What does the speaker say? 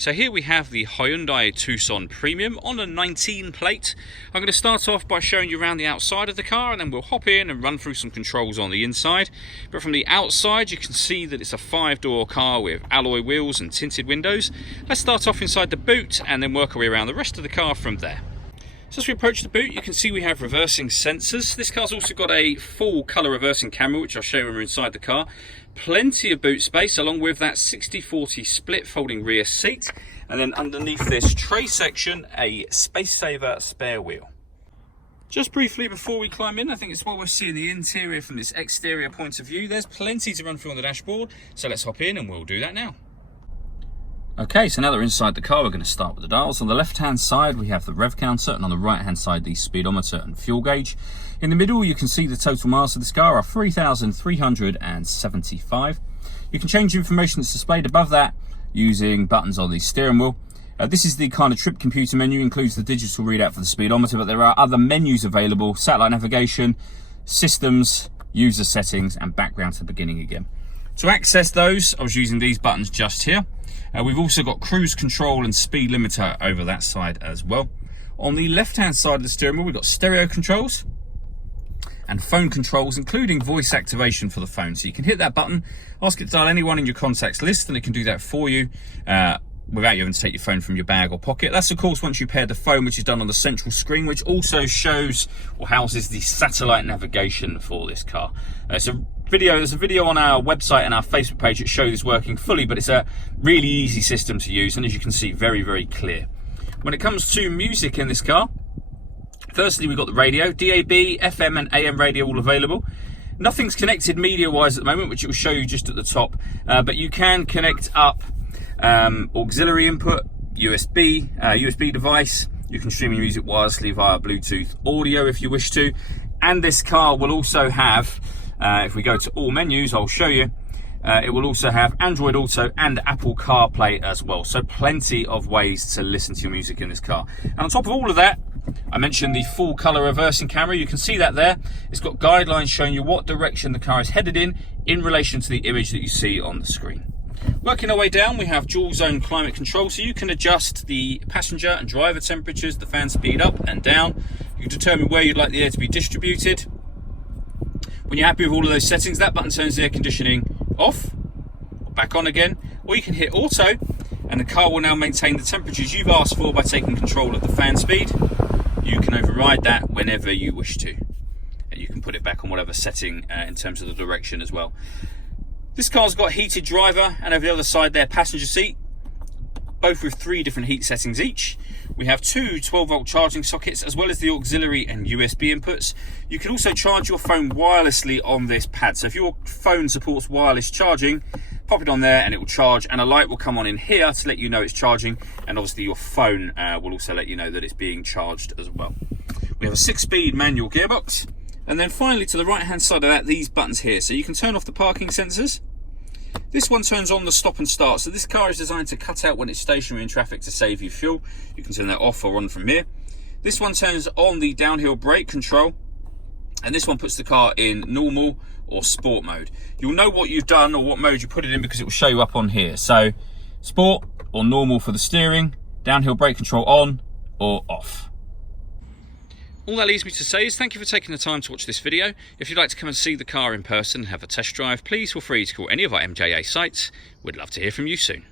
So here we have the Hyundai Tucson Premium on a 19 plate. I'm going to start off by showing you around the outside of the car, and then we'll hop in and run through some controls on the inside. But from the outside you can see that it's a 5-door car with alloy wheels and tinted windows. Let's start off inside the boot and then work our way around the rest of the car from there. So as we approach the boot, you can see we have reversing sensors. This car's also got a full colour reversing camera, which I'll show you when we're inside the car. Plenty of boot space, along with that 60/40 split folding rear seat. And then underneath this tray section, a space saver spare wheel. Just briefly before we climb in, I think it's while we're seeing the interior from this exterior point of view, there's plenty to run through on the dashboard. So let's hop in and we'll do that now. Okay, so now that we're inside the car, we're going to start with the dials. On the left-hand side, we have the rev counter, and on the right-hand side, the speedometer and fuel gauge. In the middle, you can see the total miles of this car are 3,375. You can change the information that's displayed above that using buttons on the steering wheel. This is the kind of trip computer menu, includes the digital readout for the speedometer, but there are other menus available: satellite navigation, systems, user settings, and background to the beginning again. To access those, I was using these buttons just here. We've also got cruise control and speed limiter over that side as well. On the left-hand side of the steering wheel, we've got stereo controls and phone controls, including voice activation for the phone. So you can hit that button, ask it to dial anyone in your contacts list, and it can do that for you without you having to take your phone from your bag or pocket. That's, of course, once you pair the phone, which is done on the central screen, which also shows or houses the satellite navigation for this car. There's a video on our website and our Facebook page that shows this working fully, but it's a really easy system to use, and as you can see, very, very clear. When it comes to music in this car, firstly, we've got the radio, DAB, FM and AM radio all available. Nothing's connected media-wise at the moment, which it will show you just at the top, but you can connect up auxiliary input, USB device. You can stream your music wirelessly via Bluetooth audio if you wish to, and this car will also have, if we go to all menus, I'll show you, it will also have Android Auto and Apple CarPlay as well. So plenty of ways to listen to your music in this car. And on top of all of that, I mentioned the full colour reversing camera. You can see that there. It's got guidelines showing you what direction the car is headed in relation to the image that you see on the screen. Working our way down, we have dual zone climate control, so you can adjust the passenger and driver temperatures, the fan speed up and down. You can determine where you'd like the air to be distributed. When you're happy with all of those settings, that button turns the air conditioning off, or back on again, or you can hit auto, and the car will now maintain the temperatures you've asked for by taking control of the fan speed. You can override that whenever you wish to, and you can put it back on whatever setting in terms of the direction as well. This car's got heated driver, and over the other side there, passenger seat, both with 3 different heat settings each. We have 2 12-volt charging sockets, as well as the auxiliary and USB inputs. You can also charge your phone wirelessly on this pad. So if your phone supports wireless charging, pop it on there and it will charge, and a light will come on in here to let you know it's charging, and obviously your phone will also let you know that it's being charged as well. We have a 6-speed manual gearbox, and then finally to the right-hand side of that, these buttons here. So you can turn off the parking sensors. This one turns on the stop and start, so this car is designed to cut out when it's stationary in traffic to save you fuel. You can turn that off or on from here. This one turns on the downhill brake control, and this one puts the car in normal or sport mode. You'll know what you've done or what mode you put it in because it will show you up on here. So sport or normal for the steering, downhill brake control on or off. All that leaves me to say is thank you for taking the time to watch this video. If you'd like to come and see the car in person and have a test drive, please feel free to call any of our MJA sites. We'd love to hear from you soon.